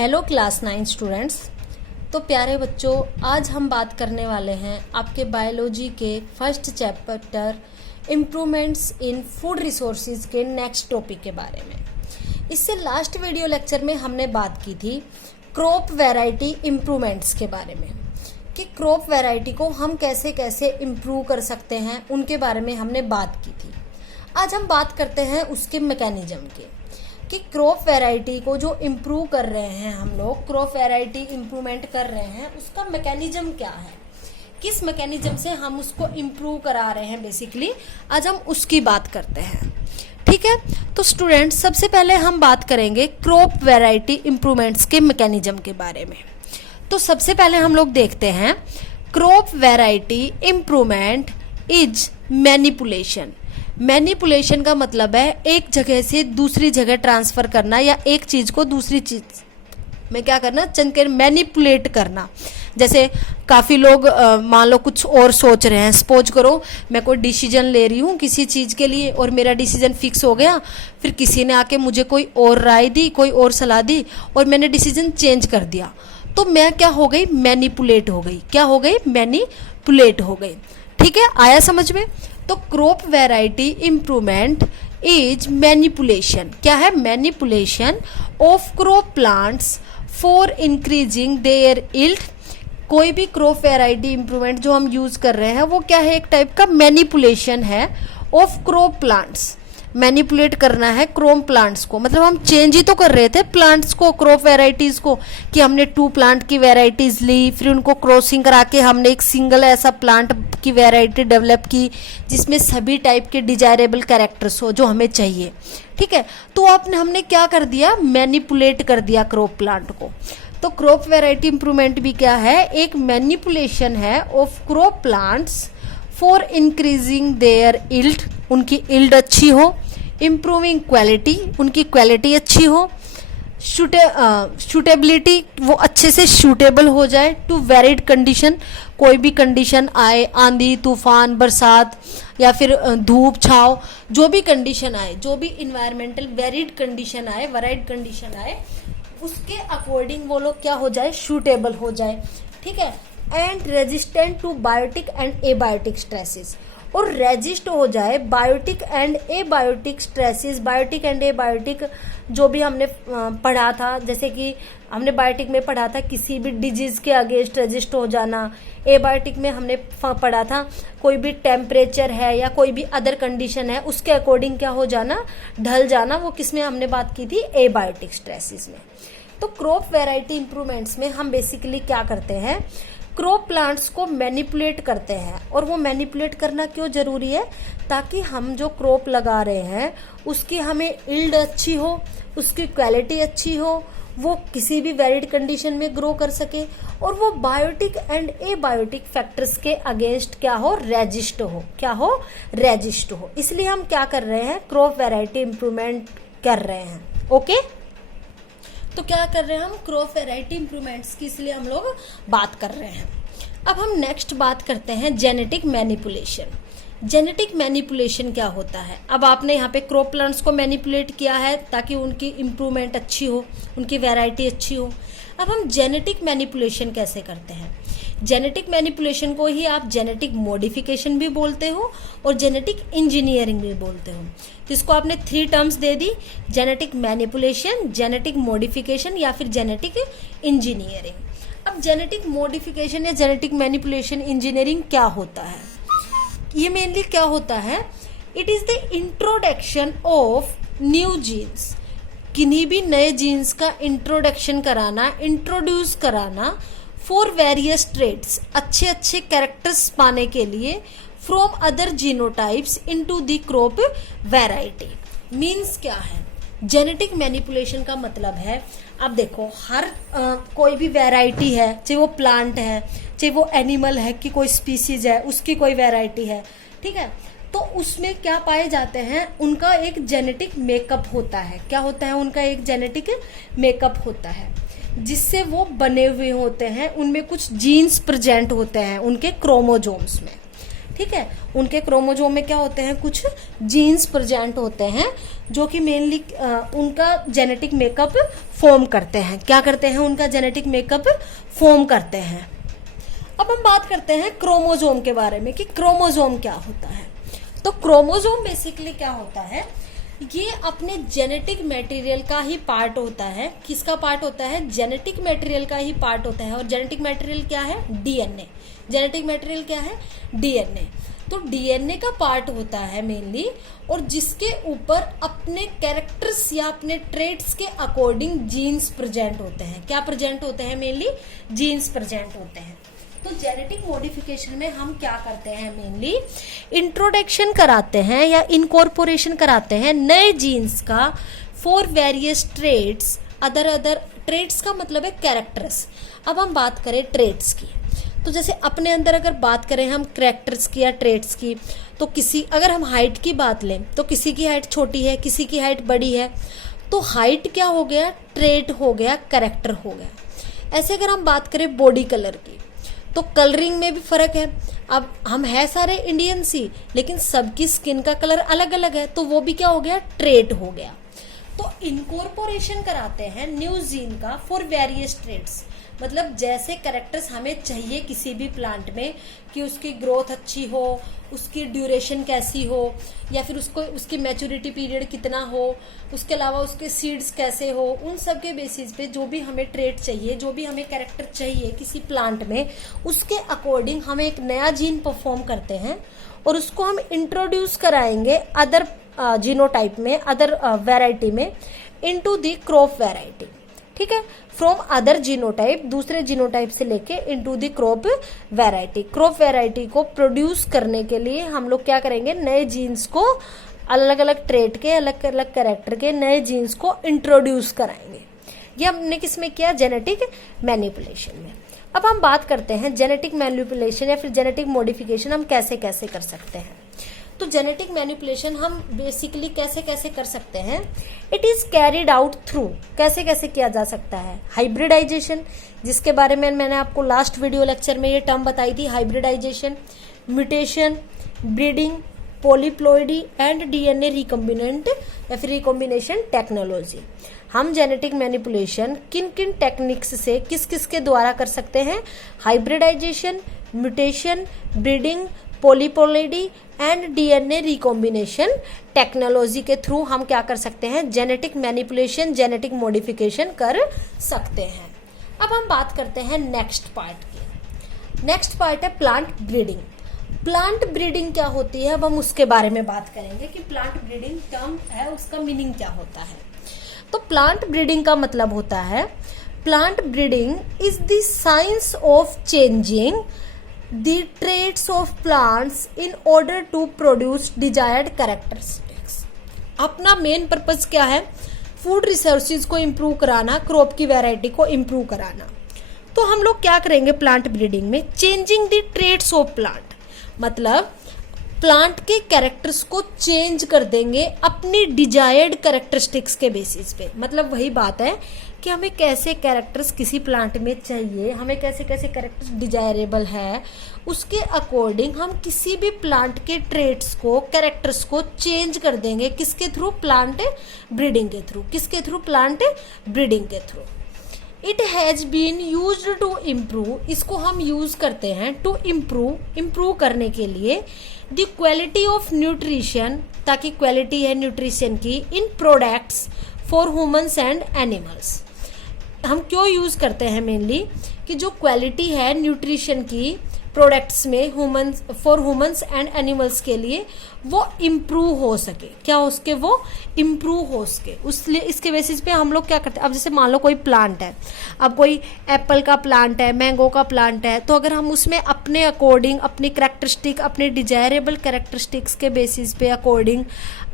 Hello class 9 students. तो प्यारे बच्चों, आज हम बात करने वाले हैं आपके बायोलॉजी के फर्स्ट चैप्टर इम्प्रूवमेंट्स इन फूड रिसोर्सेज के नेक्स्ट टॉपिक के बारे में। इससे लास्ट वीडियो लेक्चर में हमने बात की थी क्रॉप वैरायटी इम्प्रूवमेंट्स के बारे में कि क्रॉप वैरायटी को हम कैसे कैसे इम्प्रूव कर सकते हैं, उनके बारे में हमने बात की थी। आज हम बात करते हैं उसके मैकेनिज्म के कि क्रॉप वैरायटी को जो इम्प्रूव कर रहे हैं, हम लोग क्रॉप वैरायटी इम्प्रूवमेंट कर रहे हैं, उसका मैकेनिज्म क्या है, किस मैकेनिज्म से हम उसको इम्प्रूव करा रहे हैं। बेसिकली आज हम उसकी बात करते हैं, ठीक है। तो स्टूडेंट्स, सबसे पहले हम बात करेंगे क्रॉप वैरायटी इम्प्रूवमेंट्स के मैकेनिज्म के बारे में। तो सबसे पहले हम लोग देखते हैं crop variety improvement is manipulation. Manipulation का मतलब है एक जगह से दूसरी जगह ट्रांसफर करना या एक चीज को दूसरी चीज में क्या करना, चंकर मैनिपुलेट करना। जैसे काफी लोग मान लो कुछ और सोच रहे हैं, सपोज करो मैं कोई डिसीजन ले रही हूँ किसी चीज के लिए और मेरा डिसीजन फिक्स हो गया, फिर किसी ने आके मुझे कोई और राय दी, कोई और सलाह दी और मैंने डिसीजन चेंज कर दिया, तो मैं क्या हो गई, मैनिपुलेट हो गई। क्या हो गई, मैनिपुलेट हो गई। ठीक है, आया समझ में। तो crop variety improvement is manipulation. क्या है, manipulation of crop plants for increasing there yield. कोई भी क्रॉप वैरायटी इम्प्रूवमेंट जो हम यूज कर रहे हैं वो क्या है, एक टाइप का मैनिपुलेशन है ऑफ क्रॉप प्लांट्स। मैनिपुलेट करना है क्रॉप प्लांट्स को, मतलब हम चेंज ही तो कर रहे थे प्लांट्स को, क्रॉप वैरायटीज को, कि हमने 2 प्लांट की वैरायटीज ली, फिर उनको क्रॉसिंग करा के हमने एक सिंगल ऐसा प्लांट की वैरायटी डेवलप की जिसमें सभी टाइप के डिजायरेबल कैरेक्टर्स हो जो हमें चाहिए। ठीक है, तो आपने हमने क्या कर दिया, मैनिपुलेट कर दिया क्रॉप प्लांट को। तो क्रॉप वैरायटी इंप्रूवमेंट भी क्या है, एक मैनिपुलेशन है of crop plants for increasing there yield, उनकी यील्ड अच्छी हो, इम्प्रूविंग क्वालिटी, उनकी क्वालिटी अच्छी हो, शूटेबिलिटी, वो अच्छे से शूटेबल हो जाए टू वेरिड कंडीशन। कोई भी कंडीशन आए, आंधी तूफान बरसात या फिर धूप छाव, जो भी कंडीशन आए, जो भी इन्वायरमेंटल वेरिड कंडीशन आए, वैराइड कंडीशन आए, उसके अकॉर्डिंग वो लोग क्या हो जाए, शूटेबल हो जाए। ठीक है, and resistant to biotic and abiotic stresses, और रेजिस्ट हो जाए biotic and abiotic stresses. Biotic and abiotic जो भी हमने पढ़ा था, जैसे कि हमने बायोटिक में पढ़ा था किसी भी डिजीज के अगेंस्ट रेजिस्ट हो जाना, एबायोटिक में हमने पढ़ा था कोई भी टेम्परेचर है या कोई भी अदर कंडीशन है उसके अकॉर्डिंग क्या हो जाना, ढल जाना। वो किसमें हमने बात की थी, एबायोटिक स्ट्रेसेस में। तो क्रॉप वैरायटी इंप्रूवमेंट्स में हम बेसिकली क्या करते हैं, क्रॉप प्लांट्स को मैनिपुलेट करते हैं। और वो मैनिपुलेट करना क्यों जरूरी है, ताकि हम जो क्रॉप लगा रहे हैं उसकी हमें यील्ड अच्छी हो, उसकी क्वालिटी अच्छी हो, वो किसी भी वेरिड कंडीशन में ग्रो कर सके और वो बायोटिक एंड एबायोटिक फैक्टर्स के अगेंस्ट क्या हो, रेजिस्ट हो। क्या हो, रेजिस्ट हो। इसलिए हम क्या कर रहे हैं, क्रॉप वैरायटी इंप्रूवमेंट कर रहे हैं। ओके, तो क्या कर रहे हैं हम, क्रॉप वैरायटी इंप्रूवमेंट्स की इसलिए हम लोग बात कर रहे हैं। अब हम नेक्स्ट बात करते हैं जेनेटिक मैनिपुलेशन। जेनेटिक मैनिपुलेशन क्या होता है, अब आपने यहाँ पे क्रॉप प्लांट्स को मैनिपुलेट किया है ताकि उनकी इम्प्रूवमेंट अच्छी हो, उनकी वैरायटी अच्छी हो। अब हम जेनेटिक मैनिपुलेशन कैसे करते हैं, जेनेटिक मैनिपुलेशन को ही आप जेनेटिक मॉडिफिकेशन भी बोलते हो और जेनेटिक इंजीनियरिंग भी बोलते हो। तो इसको आपने 3 टर्म्स दे दी, जेनेटिक मैनिपुलेशन, जेनेटिक मॉडिफिकेशन या फिर जेनेटिक इंजीनियरिंग। अब जेनेटिक मॉडिफिकेशन या जेनेटिक मैनिपुलेशन इंजीनियरिंग क्या होता है, ये मेनली क्या होता है, it is the introduction of new genes. किन्हीं भी नए जीन्स का इंट्रोडक्शन कराना, इंट्रोड्यूस कराना फॉर वेरियस ट्रेड्स, अच्छे अच्छे कैरेक्टर्स पाने के लिए, from other genotypes into the crop variety. Means क्या है, जेनेटिक मैनिपुलेशन का मतलब है, अब देखो हर कोई भी वैरायटी है, चाहे वो प्लांट है, चाहे वो एनिमल है कि कोई स्पीसीज है, उसकी कोई वैरायटी है, ठीक है, तो उसमें क्या पाए जाते हैं, उनका एक जेनेटिक मेकअप होता है। क्या होता है, उनका एक जेनेटिक मेकअप होता है जिससे वो बने हुए होते हैं, उनमें कुछ जीन्स प्रेजेंट होते हैं उनके क्रोमोजोम्स में। ठीक है। उनके क्रोमोजोम में क्या होते हैं, कुछ जीन्स प्रेजेंट होते हैं जो कि मेनली उनका जेनेटिक मेकअप फॉर्म करते हैं। क्या करते हैं, उनका जेनेटिक मेकअप फॉर्म करते हैं। अब हम बात करते हैं क्रोमोजोम के बारे में कि क्रोमोजोम क्या होता है। तो क्रोमोजोम बेसिकली क्या होता है, ये अपने जेनेटिक मटेरियल का ही पार्ट होता है। किसका पार्ट होता है, जेनेटिक मटेरियल का ही पार्ट होता है। और जेनेटिक मटेरियल क्या है, डीएनए। जेनेटिक मटेरियल क्या है, डीएनए। तो डीएनए का पार्ट होता है मेनली, और जिसके ऊपर अपने कैरेक्टर्स या अपने ट्रेट्स के अकॉर्डिंग जीन्स प्रेजेंट होते हैं। क्या प्रेजेंट होते हैं, मेनली जीन्स प्रेजेंट होते हैं। तो जेनेटिक मॉडिफिकेशन में हम क्या करते हैं, मेनली इंट्रोडक्शन कराते हैं या इनकॉर्पोरेशन कराते हैं नए जीन्स का for various traits. Other traits का मतलब है कैरेक्टर्स। अब हम बात करें ट्रेट्स की, तो जैसे अपने अंदर अगर बात करें हम कैरेक्टर्स की या ट्रेट्स की, तो अगर हम हाइट की बात लें तो किसी की हाइट छोटी है, किसी की हाइट बड़ी है, तो हाइट क्या हो गया, ट्रेट हो गया, कैरेक्टर हो गया। ऐसे अगर हम बात करें बॉडी कलर की, तो कलरिंग में भी फर्क है। अब हम है सारे इंडियंस ही, लेकिन सबकी स्किन का कलर अलग अलग है, तो वो भी क्या हो गया, ट्रेट हो गया। तो इनकॉर्पोरेशन कराते हैं न्यू जीन का फॉर वेरियस ट्रेट्स, मतलब जैसे कैरेक्टर्स हमें चाहिए किसी भी प्लांट में, कि उसकी ग्रोथ अच्छी हो, उसकी ड्यूरेशन कैसी हो, या फिर उसकी मैच्योरिटी पीरियड कितना हो, उसके अलावा उसके सीड्स कैसे हो, उन सब के बेसिस पे जो भी हमें ट्रेट चाहिए, जो भी हमें कैरेक्टर चाहिए किसी प्लांट में, उसके अकॉर्डिंग हम एक नया जीन परफॉर्म करते हैं और उसको हम इंट्रोड्यूस कराएंगे अदर जीनोटाइप में, अदर वेराइटी में, इनटू द क्रॉप वेराइटी। ठीक है, फ्रॉम अदर जीनोटाइप, दूसरे जीनोटाइप से लेके into the crop variety. Crop variety को प्रोड्यूस करने के लिए हम लोग क्या करेंगे, नए जीन्स को, अलग अलग ट्रेट के, अलग अलग कैरेक्टर के नए जीन्स को इंट्रोड्यूस कराएंगे। ये हमने किसमें किया, जेनेटिक मैनिपुलेशन में। अब हम बात करते हैं जेनेटिक मैनिपुलेशन या फिर जेनेटिक मॉडिफिकेशन हम कैसे कैसे कर सकते हैं। तो जेनेटिक मैनिपुलेशन हम बेसिकली कैसे कैसे कर सकते हैं, it is carried out through, कैसे कैसे किया जा सकता है, हाइब्रिडाइजेशन, जिसके बारे में मैंने आपको लास्ट वीडियो लेक्चर में ये टर्म बताई थी, hybridization, mutation, breeding, polyploidy and DNA recombinant या फिर रिकॉम्बिनेशन टेक्नोलॉजी। हम जेनेटिक मैनिपुलेशन किन किन टेक्निक्स से किस किस के द्वारा कर सकते हैं, hybridization, mutation, breeding, polyploidy and DNA recombination technology के थ्रू हम क्या कर सकते हैं, जेनेटिक मैनिपुलेशन, जेनेटिक मॉडिफिकेशन कर सकते हैं। अब हम बात करते हैं नेक्स्ट पार्ट की। नेक्स्ट पार्ट है प्लांट ब्रीडिंग। प्लांट ब्रीडिंग क्या होती है, अब हम उसके बारे में बात करेंगे कि प्लांट ब्रीडिंग टर्म है, उसका मीनिंग क्या होता है। तो प्लांट ब्रीडिंग का मतलब होता है, plant breeding is the science of changing the traits of plants in order to produce desired characteristics। अपना मेन पर्पस क्या है, फूड रिसोर्सेज को इम्प्रूव कराना, क्रॉप की वैरायटी को इम्प्रूव कराना। तो हम लोग क्या करेंगे प्लांट ब्रीडिंग में, changing the traits of plant, मतलब प्लांट के कैरेक्टर्स को चेंज कर देंगे अपनी डिजायर्ड कैरेक्टरिस्टिक्स के बेसिस पे। मतलब वही बात है कि हमें कैसे कैरेक्टर्स किसी प्लांट में चाहिए, हमें कैसे कैसे कैरेक्टर्स डिजायरेबल है, उसके अकॉर्डिंग हम किसी भी प्लांट के ट्रेट्स को, कैरेक्टर्स को चेंज कर देंगे। किसके थ्रू, प्लांट ब्रीडिंग के थ्रू। किसके थ्रू, प्लांट ब्रीडिंग के through. It has been used to improve, इसको हम यूज करते हैं टू इम्प्रूव करने के लिए द क्वालिटी ऑफ न्यूट्रिशन, ताकि क्वालिटी है न्यूट्रिशन की, in products for humans and animals. हम क्यों यूज करते हैं मेनली, कि जो क्वालिटी है न्यूट्रिशन की प्रोडक्ट्स में humans, for humans and animals के लिए, वो इम्प्रूव हो सके। क्या हो सके, वो इम्प्रूव हो सके। उसलिए इसके बेसिस पे हम लोग क्या करते हैं, अब जैसे मान लो कोई प्लांट है, अब कोई एप्पल का प्लांट है, मैंगो का प्लांट है, तो अगर हम उसमें अपने अकॉर्डिंग, अपनी कैरेक्टरिस्टिक, अपने डिजायरेबल कैरेक्टरिस्टिक्स के बेसिस पे अकॉर्डिंग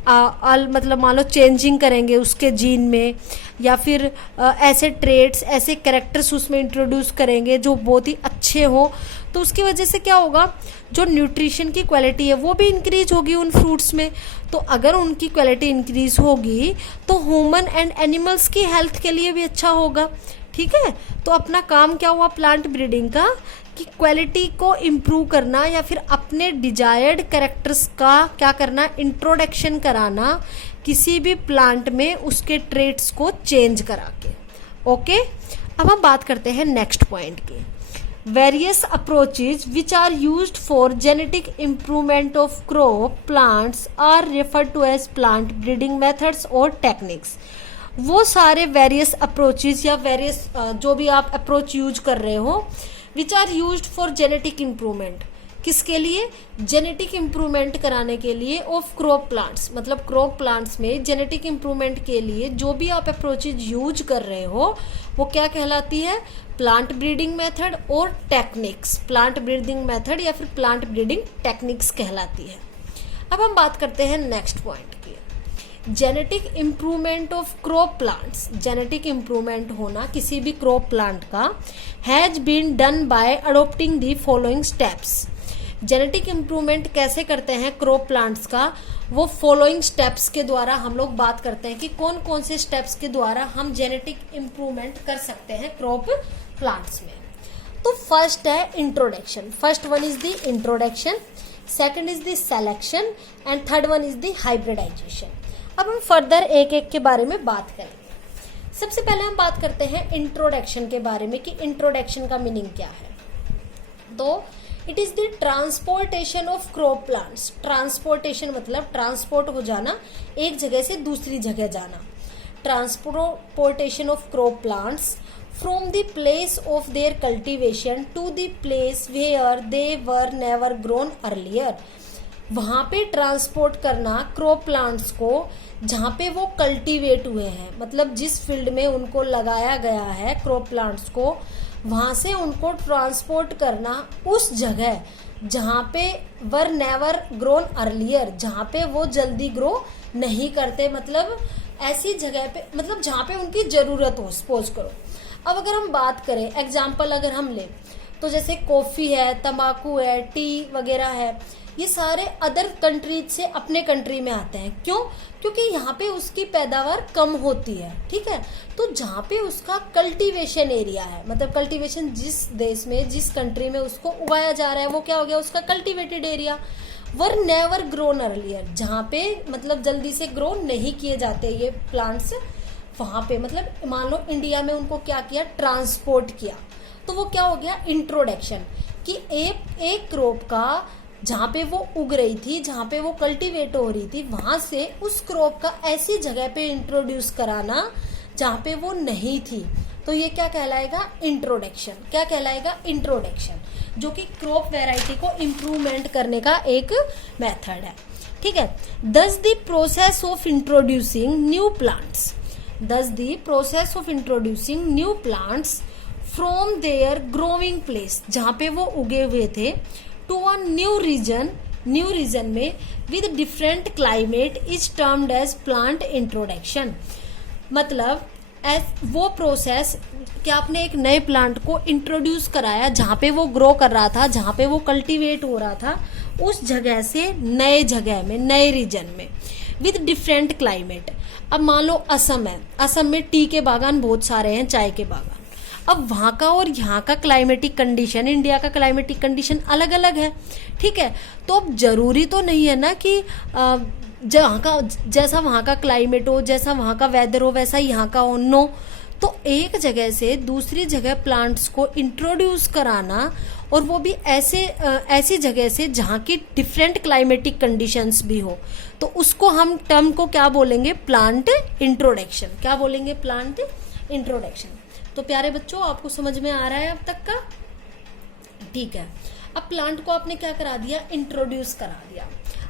मतलब मान लो चेंजिंग करेंगे उसके जीन में, या फिर ऐसे ट्रेट्स, ऐसे कैरेक्टर्स उसमें इंट्रोड्यूस करेंगे जो बहुत ही अच्छे हो, तो उसकी वजह से क्या होगा, जो न्यूट्रिशन की क्वालिटी है वो भी इंक्रीज होगी उन फ्रूट्स में। तो अगर उनकी क्वालिटी इंक्रीज होगी तो ह्यूमन एंड एनिमल्स की हेल्थ के लिए भी अच्छा होगा। ठीक है। तो अपना काम क्या हुआ प्लांट ब्रीडिंग का, कि क्वालिटी को इम्प्रूव करना या फिर अपने डिजायर्ड कैरेक्टर्स का क्या करना, इंट्रोडक्शन कराना किसी भी प्लांट में उसके ट्रेट्स को चेंज करा के। ओके, अब हम बात करते हैं नेक्स्ट पॉइंट की। Various approaches which are used for genetic improvement of crop plants are referred to as plant breeding methods और टेक्निक्स। वो सारे वेरियस अप्रोचेज या वेरियस जो भी आप अप्रोच यूज कर रहे हो, which are used for genetic improvement, किसके लिए, जेनेटिक इम्प्रूवमेंट कराने के लिए ऑफ क्रॉप प्लांट्स, मतलब क्रॉप प्लांट्स में जेनेटिक इम्प्रूवमेंट के लिए जो भी आप अप्रोचेज यूज कर रहे हो वो क्या कहलाती है, प्लांट ब्रीडिंग मेथड और टेक्निक्स, प्लांट ब्रीडिंग मेथड या फिर प्लांट ब्रीडिंग टेक्निक्स कहलाती है। अब हम बात करते हैं नेक्स्ट पॉइंट की, genetic improvement of crop plants. Genetic improvement होना किसी भी क्रॉप प्लांट का has been done by adopting the following steps. Genetic improvement कैसे करते हैं क्रॉप प्लांट्स का, वो फॉलोइंग स्टेप्स के द्वारा हम लोग बात करते हैं कि कौन कौन से स्टेप्स के द्वारा हम जेनेटिक इम्प्रूवमेंट कर सकते हैं क्रॉप प्लांट्स में। तो फर्स्ट है introduction, first one is the introduction, second is the selection and third one is the hybridization. अब हम फर्दर एक एक के बारे में बात करेंगे। सबसे पहले हम बात करते हैं इंट्रोडक्शन के बारे में कि इंट्रोडक्शन का मीनिंग क्या है। तो it is the transportation of crop plants. Transportation मतलब ट्रांसपोर्ट हो जाना, एक जगह से दूसरी जगह जाना। Transportation of crop plants from the place of their cultivation to the place where they were never grown earlier. वहां पे ट्रांसपोर्ट करना क्रॉप प्लांट्स को जहाँ पे वो कल्टीवेट हुए हैं, मतलब जिस फील्ड में उनको लगाया गया है क्रॉप प्लांट्स को, वहां से उनको ट्रांसपोर्ट करना उस जगह जहाँ पे वर नेवर ग्रोन अर्लियर, जहाँ पे वो जल्दी ग्रो नहीं करते, मतलब ऐसी जगह पे, मतलब जहाँ पे उनकी जरूरत हो। सपोज करो, अब अगर हम बात करें एग्जाम्पल अगर हम लें तो जैसे कॉफी है, तंबाकू है, टी वगैरह है, ये सारे अदर कंट्रीज से अपने कंट्री में आते हैं। क्यों? क्योंकि यहाँ पे उसकी पैदावार कम होती है, ठीक है। तो जहाँ पे उसका कल्टीवेशन एरिया है, मतलब कल्टीवेशन जिस देश में जिस कंट्री में उसको उगाया जा रहा है वो क्या हो गया, उसका कल्टीवेटेड एरिया। वर नेवर ग्रोन अर्लियर, जहाँ पे मतलब जल्दी से ग्रो नहीं किए जाते ये प्लांट्स, वहां पे मतलब मान लो इंडिया में उनको क्या किया, ट्रांसपोर्ट किया, तो वो क्या हो गया, इंट्रोडक्शन, कि एक क्रॉप का जहाँ पे वो उग रही थी, जहाँ पे वो कल्टीवेट हो रही थी, वहां से उस क्रॉप का ऐसी जगह पे इंट्रोड्यूस कराना जहाँ पे वो नहीं थी, तो ये क्या कहलाएगा, इंट्रोडक्शन। क्या कहलाएगा, इंट्रोडक्शन, जो कि क्रॉप वैरायटी को इम्प्रूवमेंट करने का एक मेथड है, ठीक है। दस the process of introducing new plants, thus the process of introducing new plants from their growing place, जहाँ पे वो उगे हुए थे, to a new region में with different climate is termed as plant introduction। मतलब वो प्रोसेस कि आपने एक नए प्लांट को इंट्रोड्यूस कराया जहाँ पे वो ग्रो कर रहा था, जहाँ पे वो कल्टीवेट हो रहा था, उस जगह से नए जगह में, नए रीजन में, विद डिफरेंट क्लाइमेट। अब मान लो असम है, असम में टी के बागान बहुत सारे हैं, चाय के बागान। अब वहाँ का और यहाँ का क्लाइमेटिक कंडीशन, इंडिया का क्लाइमेटिक कंडीशन अलग अलग है, ठीक है। तो अब जरूरी तो नहीं है ना कि जहाँ का जैसा वहाँ का क्लाइमेट हो, जैसा वहाँ का वेदर हो, वैसा यहाँ का हो, नो। तो एक जगह से दूसरी जगह प्लांट्स को इंट्रोड्यूस कराना, और वो भी ऐसी जगह से जहाँ की डिफरेंट क्लाइमेटिक कंडीशंस भी हो, तो उसको हम टर्म को क्या बोलेंगे, प्लांट इंट्रोडक्शन। क्या बोलेंगे, प्लांट इंट्रोडक्शन। तो प्यारे बच्चों, आपको समझ में आ रहा है अब तक का, ठीक है। अब प्लांट को आपने क्या करा दिया, इंट्रोड्यूस करा दिया।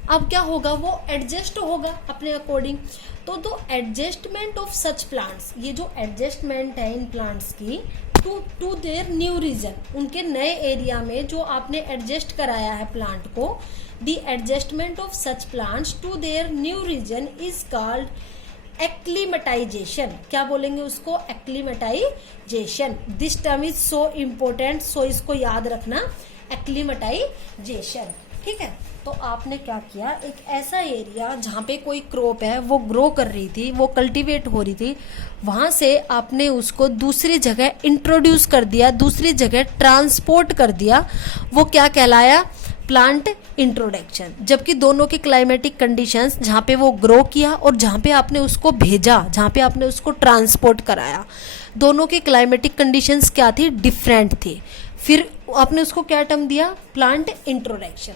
अब क्या होगा, वो एडजस्ट होगा अपने अकॉर्डिंग। तो एडजस्टमेंट ऑफ सच प्लांट्स, ये जो एडजस्टमेंट है इन प्लांट्स की टू देयर न्यू रीजन, उनके नए एरिया में जो आपने एडजस्ट कराया है प्लांट को, the adjustment of such plants to their new region is called acclimatization. क्या बोलेंगे उसको, acclimatization. This term is so important, so इसको याद रखना, एक्लीमेटाइजेशन, ठीक है। तो आपने क्या किया, एक ऐसा एरिया जहाँ पे कोई क्रॉप है वो ग्रो कर रही थी, वो कल्टीवेट हो रही थी, वहां से आपने उसको दूसरी जगह इंट्रोड्यूस कर दिया, दूसरी जगह ट्रांसपोर्ट कर दिया। वो क्या कहलाया, प्लांट इंट्रोडक्शन। जबकि दोनों की क्लाइमेटिक कंडीशंस, जहाँ पे वो ग्रो किया और जहाँ पे आपने उसको भेजा, जहाँ पे आपने उसको ट्रांसपोर्ट कराया, दोनों की क्लाइमेटिक कंडीशंस क्या थी, डिफरेंट थी। फिर आपने उसको क्या टर्म दिया, प्लांट इंट्रोडक्शन।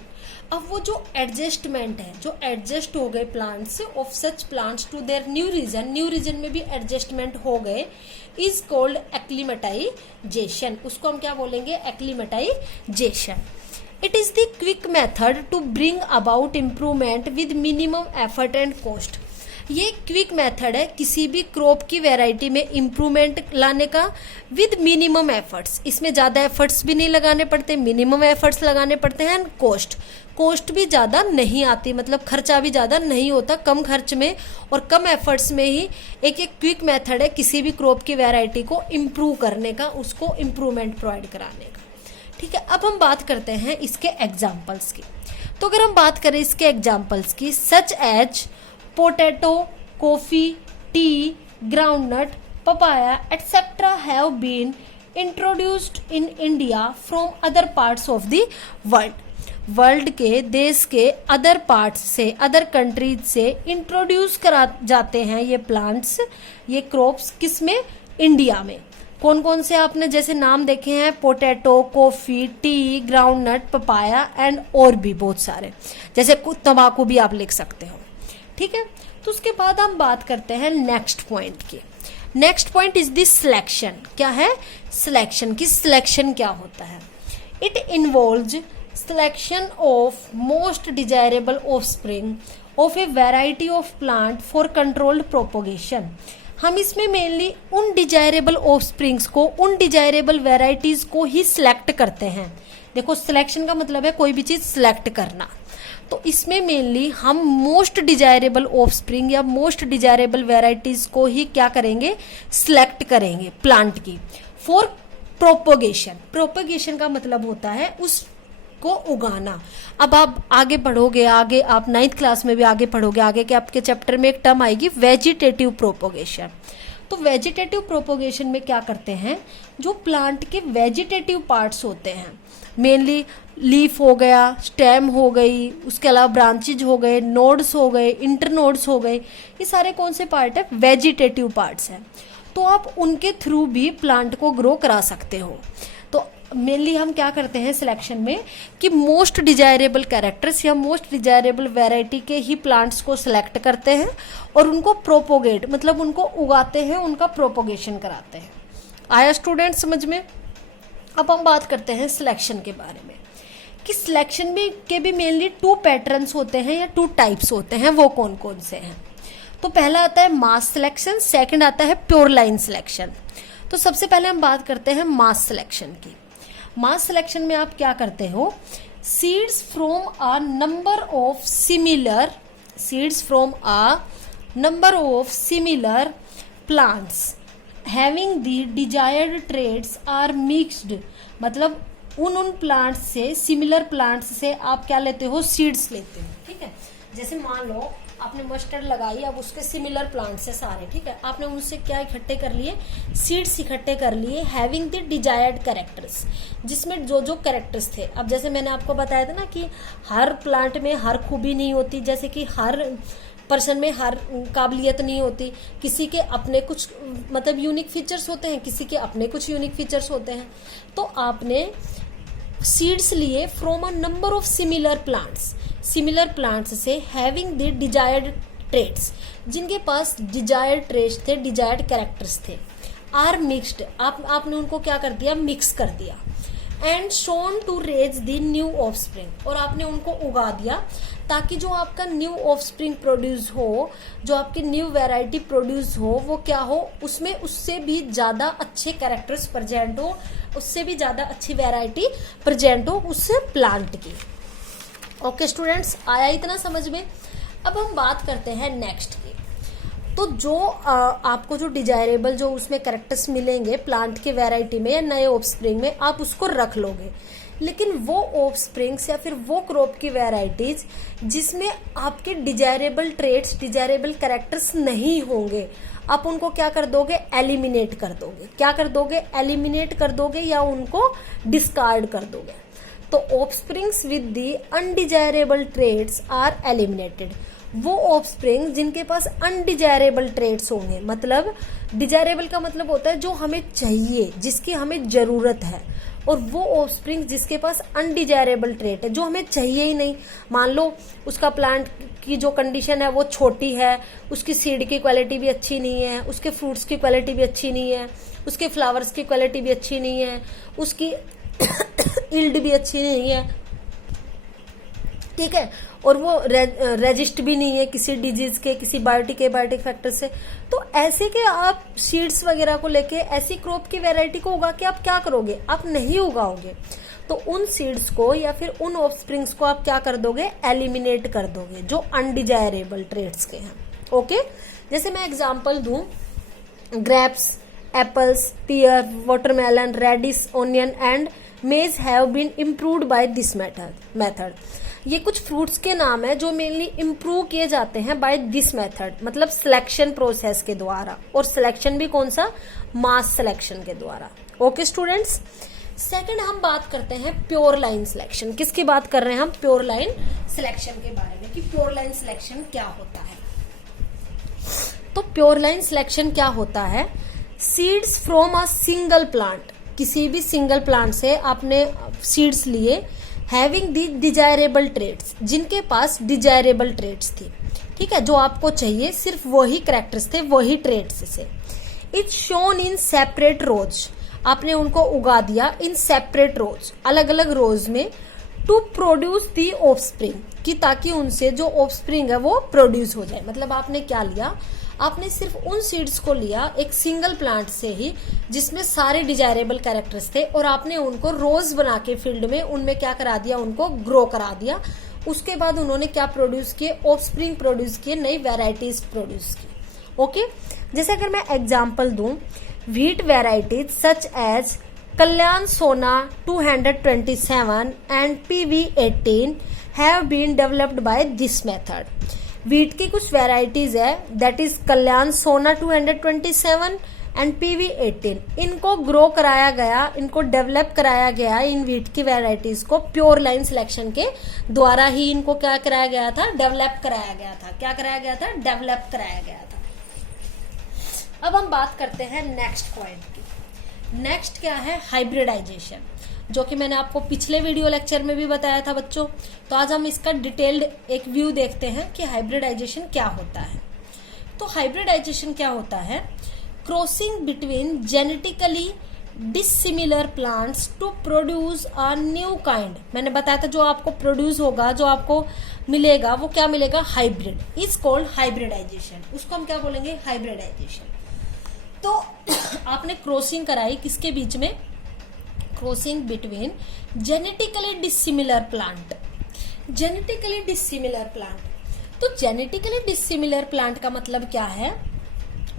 अब वो जो एडजस्टमेंट है, जो एडजस्ट हो गए plants of such plants to their new region में भी एडजस्टमेंट हो गए, इज कॉल्ड एक्लीमेटाइजेशन। उसको हम क्या बोलेंगे, acclimatization. It is the quick method to bring about improvement with minimum effort and cost. ये क्विक मेथड है किसी भी क्रॉप की वैरायटी में इम्प्रूवमेंट लाने का विद मिनिमम एफर्ट्स। इसमें ज़्यादा एफर्ट्स भी नहीं लगाने पड़ते, मिनिमम एफर्ट्स लगाने पड़ते हैं। कॉस्ट भी ज़्यादा नहीं आती, मतलब खर्चा भी ज़्यादा नहीं होता, कम खर्च में और कम एफर्ट्स में ही एक क्विक मेथड है किसी भी क्रॉप की वैरायटी को इम्प्रूव करने का, उसको इम्प्रूवमेंट प्रोवाइड कराने का। ठीक है, अब हम बात करते हैं इसके एग्जाम्पल्स की। तो अगर हम बात करें इसके एग्जाम्पल्स की, such as potato, coffee, tea, groundnut, papaya etc. have been introduced in India from other parts of the world. World के, देश के अदर पार्ट्स से, अदर कंट्रीज से इंट्रोड्यूस करा जाते हैं ये प्लांट्स, ये क्रॉप्स, किसमें, इंडिया में। कौन कौन से आपने जैसे नाम देखे हैं, potato, coffee, tea, groundnut, papaya and और भी बहुत सारे, जैसे तंबाकू भी आप लिख सकते हो। ठीक है, तो उसके बाद हम बात करते हैं नेक्स्ट पॉइंट की। Next point is the selection. क्या है, सिलेक्शन की। सिलेक्शन क्या होता है, it involves selection of most desirable offspring of A variety of plant for controlled propagation. हम इसमें मेनली उन डिजायरेबल ऑफस्प्रिंग्स को, उन डिजायरेबल वेराइटीज को ही सिलेक्ट करते हैं। देखो, सिलेक्शन का मतलब है कोई भी चीज सिलेक्ट करना, तो इसमें मेनली हम मोस्ट डिजायरेबल ऑफस्प्रिंग या मोस्ट डिजायरेबल वेराइटीज को ही क्या करेंगे, सिलेक्ट करेंगे प्लांट की, फॉर प्रोपोगेशन। प्रोपोगेशन का मतलब होता है उसको उगाना। अब आप आगे पढ़ोगे, आगे आप 9th क्लास में भी आगे पढ़ोगे, आगे के आपके चैप्टर में एक टर्म आएगी वेजिटेटिव प्रोपोगेशन। तो वेजिटेटिव प्रोपोगेशन में क्या करते हैं, जो प्लांट के वेजिटेटिव पार्ट्स होते हैं, मेनली लीफ हो गया, स्टेम हो गई, उसके अलावा ब्रांचेज हो गए, नोड्स हो गए, इंटरनोड्स हो गए, ये सारे कौन से पार्ट है, वेजिटेटिव पार्ट्स हैं। तो आप उनके थ्रू भी प्लांट को ग्रो करा सकते हो। तो मेनली हम क्या करते हैं सिलेक्शन में कि मोस्ट डिजायरेबल कैरेक्टर्स या मोस्ट डिजायरेबल वैरायटी के ही प्लांट्स को सिलेक्ट करते हैं और उनको प्रोपोगेट, मतलब उनको उगाते हैं, उनका प्रोपोगेशन कराते हैं। आया स्टूडेंट समझ में। अब हम बात करते हैं सिलेक्शन के बारे में कि सिलेक्शन में के भी मेनली 2 पैटर्न्स होते हैं या 2 टाइप्स होते हैं। वो कौन कौन से हैं, तो पहला आता है मास सिलेक्शन, सेकंड आता है प्योर लाइन सिलेक्शन। तो सबसे पहले हम बात करते हैं मास सिलेक्शन की। मास सिलेक्शन में आप क्या करते हो, seeds from a number of similar plants having the desired traits are mixed. मतलब उन प्लांट्स से, सिमिलर प्लांट्स से आप क्या लेते हो, सीड्स लेते हो। ठीक है, जैसे मान लो आपने मस्टर्ड लगाई, अब उसके सिमिलर प्लांट्स है सारे, ठीक है, आपने उनसे क्या इकट्ठे कर लिए, सीड्स इकट्ठे कर लिए, हैविंग द डिजायर्ड कैरेक्टर्स, जिसमें जो जो कैरेक्टर्स थे। अब जैसे मैंने आपको बताया था ना कि हर प्लांट में हर खूबी नहीं होती, जैसे कि हर पर्सन में हर काबिलियत नहीं होती, किसी के अपने कुछ मतलब यूनिक फीचर्स होते हैं, किसी के अपने कुछ यूनिक फीचर्स होते हैं। तो आपने सीड्स लिए from a number of similar plants से हैविंग द डिजायर्ड ट्रेट्स, जिनके पास डिजायर्ड ट्रेट्स थे, डिजायर्ड कैरेक्टर्स थे, आर मिक्स्ड, आपने उनको क्या कर दिया, मिक्स कर दिया, and sown to raise the new offspring, और आपने उनको उगा दिया ताकि जो आपका न्यू ऑफस्प्रिंग प्रोड्यूस हो, जो आपकी न्यू वैरायटी प्रोड्यूस हो, वो क्या हो, उसमें उससे भी ज़्यादा अच्छे कैरेक्टर्स प्रेजेंट हो, उससे भी ज़्यादा अच्छी वैरायटी प्रेजेंट हो उस प्लांट की। ओके स्टूडेंट्स, आया इतना समझ में। अब हम बात करते हैं नेक्स्ट की। तो जो आपको जो डिजायरेबल जो उसमें कैरेक्टर्स मिलेंगे प्लांट के वैरायटी में या नए ऑफस्प्रिंग में, आप उसको रख लोगे। लेकिन वो ऑफस्प्रिंग्स या फिर वो क्रॉप की वैरायटीज जिसमें आपके डिजायरेबल ट्रेट्स, डिजायरेबल कैरेक्टर्स नहीं होंगे, आप उनको क्या कर दोगे, एलिमिनेट कर दोगे। क्या कर दोगे, एलिमिनेट कर दोगे या उनको डिस्कार्ड कर दोगे। तो offsprings with the undesirable traits are eliminated. वो ऑफस्प्रिंग जिनके पास अनडिजायरेबल ट्रेट्स होंगे, मतलब डिजायरेबल का मतलब होता है जो हमें चाहिए, जिसकी हमें जरूरत है, और वो ऑफस्प्रिंग जिसके पास अनडिजायरेबल ट्रेट है, जो हमें चाहिए ही नहीं। मान लो उसका प्लांट की जो कंडीशन है वो छोटी है, उसकी सीड की क्वालिटी भी अच्छी नहीं है, उसके फ्रूट्स की क्वालिटी भी अच्छी नहीं है, उसके फ्लावर्स की क्वालिटी भी अच्छी नहीं है, उसकी ईल्ड भी अच्छी नहीं है, ठीक है, और वो रेजिस्ट भी नहीं है किसी डिजीज के, किसी बायोटिक फैक्टर से। तो ऐसे के आप सीड्स वगैरह को लेके ऐसी क्रॉप की वैरायटी को उगा के आप क्या करोगे, आप नहीं उगाओगे। तो उन सीड्स को या फिर उन ऑफस्प्रिंग्स को आप क्या कर दोगे, एलिमिनेट कर दोगे, जो अनडिजायरेबल ट्रेट्स के हैं। ओके, जैसे मैं एग्जांपल दूं, grapes, apples, pear, watermelon, radish, onion and maize have been improved by this method. ये कुछ फ्रूट्स के नाम है जो मेनली इम्प्रूव किए जाते हैं बाय दिस मेथड, मतलब सिलेक्शन प्रोसेस के द्वारा, और सिलेक्शन भी कौन सा, मास सिलेक्शन के द्वारा। ओके स्टूडेंट्स, सेकंड हम बात करते हैं प्योर लाइन सिलेक्शन। किसकी बात कर रहे हैं हम, प्योर लाइन सिलेक्शन के बारे में, कि प्योर लाइन सिलेक्शन क्या होता है। तो प्योर लाइन सिलेक्शन क्या होता है, seeds from a single plant, किसी भी सिंगल प्लांट से आपने सीड्स लिए, हैविंग दी डिजायरेबल ट्रेट्स, जिनके पास डिजायरेबल ट्रेट्स थी, ठीक है, जो आपको चाहिए, सिर्फ वही कैरेक्टर्स थे, वही ट्रेट्स से। इट्स शोन इन सेपरेट रोज, आपने उनको उगा दिया इन सेपरेट रोज, अलग अलग रोज में, टू प्रोड्यूस दी ऑफस्प्रिंग, कि ताकि उनसे जो ऑफस्प्रिंग है वो प्रोड्यूस हो जाए। मतलब आपने क्या लिया, आपने सिर्फ उन सीड्स को लिया एक सिंगल प्लांट से ही, जिसमें सारे डिजायरेबल कैरेक्टर्स थे, और आपने उनको रोज बना के फील्ड में उनमें क्या करा दिया, उनको ग्रो करा दिया। उसके बाद उन्होंने क्या प्रोड्यूस किए, ऑफस्प्रिंग प्रोड्यूस किए, नई वेराइटीज प्रोड्यूस की। ओके, जैसे अगर मैं एग्जांपल दूं, wheat varieties such as Kalyan Sona 227 and PV18 have been developed by this method. Wheat की कुछ वेराइटीज है, that is Kalyan Sona 227 and PV18, इनको ग्रो कराया गया, इनको डेवलप कराया गया, इन व्हीट की वेराइटीज को प्योर लाइन सिलेक्शन के द्वारा ही इनको क्या कराया गया था, डेवलप कराया गया था। क्या कराया गया था, डेवलप कराया गया था। अब हम बात करते हैं नेक्स्ट पॉइंट की। नेक्स्ट क्या है, हाइब्रिडाइजेशन, जो कि मैंने आपको पिछले वीडियो लेक्चर में भी बताया था बच्चों। तो आज हम इसका डिटेल्ड एक व्यू देखते हैं कि हाइब्रिडाइजेशन क्या होता है। तो हाइब्रिडाइजेशन क्या होता है, crossing between genetically dissimilar plants to produce a new kind. मैंने बताया था जो आपको प्रोड्यूस होगा, जो आपको मिलेगा, वो क्या मिलेगा, हाइब्रिड, इज कॉल्ड हाइब्रिडाइजेशन। उसको हम क्या बोलेंगे, हाइब्रिडाइजेशन। तो आपने क्रॉसिंग कराई किसके बीच में, crossing between genetically dissimilar plant. Genetically dissimilar plant, तो जेनेटिकली डिसिमिलर प्लांट का मतलब क्या है,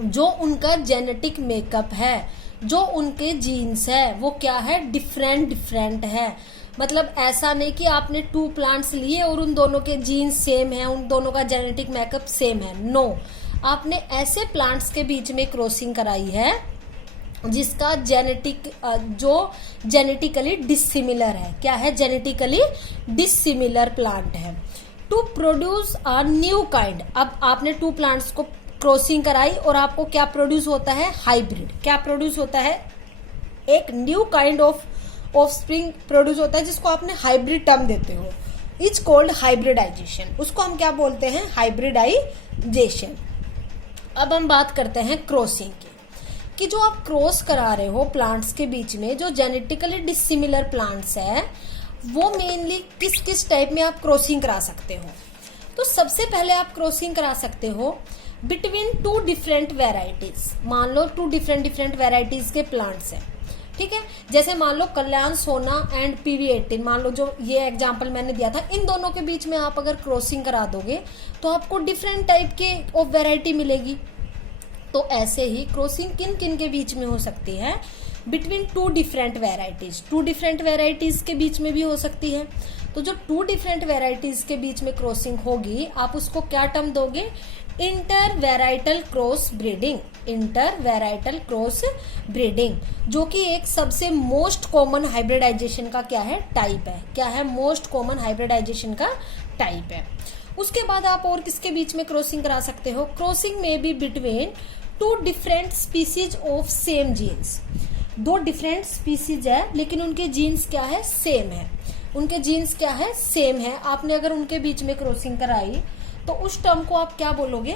जो उनका जेनेटिक मेकअप है, जो उनके जीन्स है, वो क्या है, डिफरेंट है। मतलब ऐसा नहीं कि आपने 2 प्लांट्स लिए और उन दोनों के जीन्स सेम है, उन दोनों का जेनेटिक मेकअप सेम है। नो, आपने ऐसे प्लांट्स के बीच में क्रॉसिंग कराई है जिसका जो जेनेटिकली डिसिमिलर है। क्या है, जेनेटिकली डिसिमिलर प्लांट है, to produce a new kind. अब आपने 2 प्लांट्स को क्रॉसिंग कराई और आपको क्या प्रोड्यूस होता है, हाइब्रिड। क्या प्रोड्यूस होता है, एक new kind of offspring produce होता है, जिसको आपने हाइब्रिड टर्म देते हो, इज कॉल्ड हाइब्रिडाइजेशन। उसको हम क्या बोलते हैं, हाइब्रिडाइजेशन। अब हम बात करते हैं क्रॉसिंग की, कि जो आप क्रॉस करा रहे हो प्लांट्स के बीच में, जो जेनेटिकली डिसिमिलर प्लांट्स है, वो मेनली किस किस टाइप में आप क्रॉसिंग करा सकते हो। तो सबसे पहले आप क्रॉसिंग करा सकते हो बिटवीन 2 डिफरेंट वेराइटीज। मान लो 2 डिफरेंट वेराइटीज के प्लांट्स हैं, ठीक है। जैसे मान लो कल्याण सोना एंड PV18, मान लो जो ये एग्जांपल मैंने दिया था, इन दोनों के बीच में आप अगर क्रॉसिंग करा दोगे तो आपको डिफरेंट टाइप के ऑफ वेराइटी मिलेगी। तो ऐसे ही क्रॉसिंग किन किन के बीच में हो सकती है, between two different varieties, two different varieties के बीच में भी हो सकती है। तो जो टू डिफरेंट वेराइटीज के बीच में क्रॉसिंग होगी, आप उसको क्या टर्म दोगे, inter varietal cross breeding, inter varietal cross breeding, जो कि एक सबसे मोस्ट कॉमन हाइब्रिडाइजेशन का क्या है, टाइप है, क्या है, मोस्ट कॉमन हाइब्रिडाइजेशन का टाइप है। उसके बाद आप और किसके बीच में क्रॉसिंग करा सकते हो, क्रॉसिंग में भी between two different species of same genes, दो डिफरेंट स्पीसीज है लेकिन उनके जीन्स क्या है, सेम है, उनके जीन्स क्या है, सेम है। आपने अगर उनके बीच में क्रॉसिंग कराई तो उस टर्म को आप क्या बोलोगे,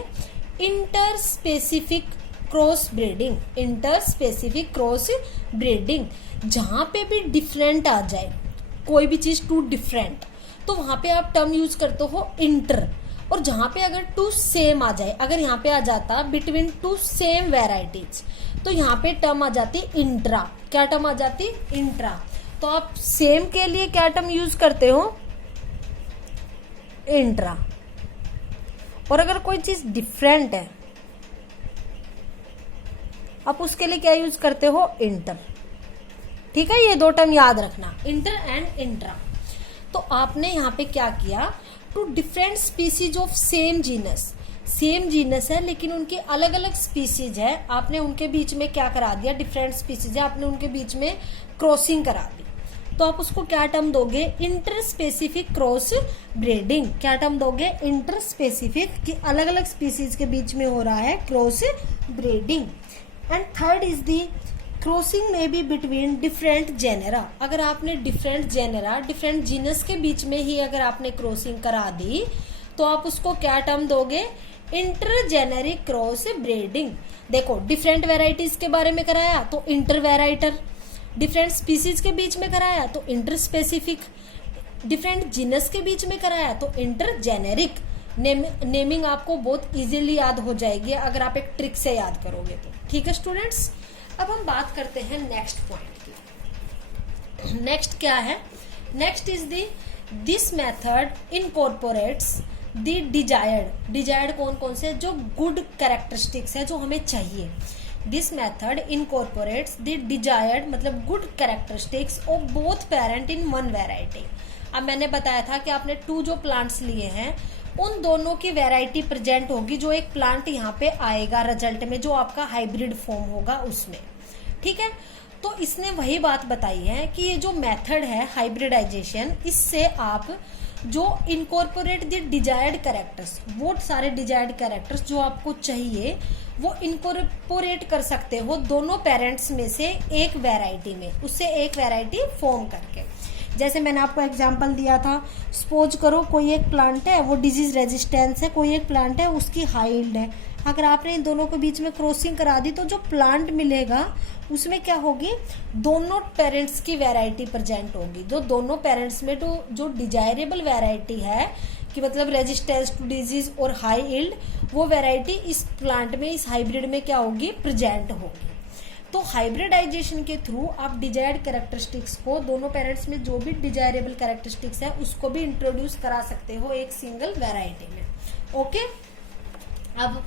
inter specific cross breeding, inter specific cross breeding. जहां पे भी डिफरेंट आ जाए, कोई भी चीज टू डिफरेंट, तो वहां पे आप टर्म यूज करते हो इंटर। और जहां पे अगर टू सेम आ जाए, अगर यहाँ पे आ जाता बिटवीन टू सेम वेराइटीज, तो यहाँ पे टर्म आ जाती इंट्रा। क्या टर्म आ जाती, इंट्रा। तो आप सेम के लिए क्या टर्म यूज करते हो, इंट्रा। और अगर कोई चीज डिफरेंट है, आप उसके लिए क्या यूज करते हो, इंटर। ठीक है, ये दो टर्म याद रखना, इंटर एंड इंट्रा। तो आपने यहाँ पे क्या किया, two different species of same genus, same genus है लेकिन उनकी अलग अलग स्पीसीज है, आपने उनके बीच में क्या करा दिया, डिफरेंट स्पीसीज है, आपने उनके बीच में क्रॉसिंग करा दी। तो आप उसको क्या टर्म दोगे, इंटर स्पेसिफिक क्रॉस ब्रीडिंग। क्या टर्म दोगे, इंटर स्पेसिफिक, कि अलग अलग स्पीसीज के बीच में हो रहा है cross breeding. And third is the crossing में भी बिटवीन डिफरेंट जेनेरा। अगर आपने डिफरेंट जेनेरा, डिफरेंट जीनस के बीच में ही अगर आपने क्रॉसिंग करा दी, तो आप उसको क्या टर्म दोगे, इंटर जेनेरिक क्रॉस ब्रीडिंग। देखो, डिफरेंट वेराइटीज के बारे में कराया तो इंटर वेराइटर, डिफरेंट स्पीसीज के बीच में कराया तो इंटर स्पेसिफिक, डिफरेंट जीनस के बीच में कराया तो इंटर जेनेरिक। नेमिंग आपको बहुत इजीली याद हो जाएगी अगर आप एक ट्रिक से याद करोगे तो। ठीक है स्टूडेंट्स, अब हम बात करते हैं नेक्स्ट पॉइंट की। नेक्स्ट क्या है, next is this method incorporates the desired, desired कौन कौन से, जो गुड कैरेक्टरिस्टिक्स है जो हमें चाहिए। This method incorporates the desired मतलब good characteristics of both parent in one variety. अब मैंने बताया था कि आपने टू जो प्लांट्स लिए हैं उन दोनों की वैरायटी प्रेजेंट होगी, जो एक प्लांट यहाँ पे आएगा रिजल्ट में, जो आपका हाइब्रिड फॉर्म होगा उसमें। ठीक है, तो इसने वही बात बताई है कि ये जो मेथड है हाइब्रिडाइजेशन, इससे आप जो इनकॉर्पोरेट द डिजायर्ड कैरेक्टर्स, वो सारे डिजायर्ड कैरेक्टर्स जो आपको चाहिए वो इनकॉर्पोरेट कर सकते हो दोनों पेरेंट्स में से एक वैरायटी में, उससे एक वैरायटी फॉर्म करके। जैसे मैंने आपको एग्जांपल दिया था, सपोज करो कोई एक प्लांट है वो डिजीज रेजिस्टेंस है, कोई एक प्लांट है उसकी हाई यील्ड है। अगर आपने इन दोनों के बीच में क्रॉसिंग करा दी तो जो प्लांट मिलेगा उसमें क्या होगी, दोनों पेरेंट्स की वैरायटी प्रेजेंट होगी। जो दोनों पेरेंट्स में तो जो डिजायरेबल वैरायटी है कि मतलब रेजिस्टेंस टू डिजीज और हाई यील्ड, वो वैरायटी इस प्लांट में, इस हाइब्रिड में क्या होगी, प्रेजेंट होगी। तो हाइब्रिडाइजेशन के थ्रू आप डिजायर्ड कैरेक्टरिस्टिक्स को, दोनों पेरेंट्स में जो भी डिजायरेबल कैरेक्टरिस्टिक्स है उसको भी इंट्रोड्यूस करा सकते हो एक सिंगल वैरायटी में। ओके, अब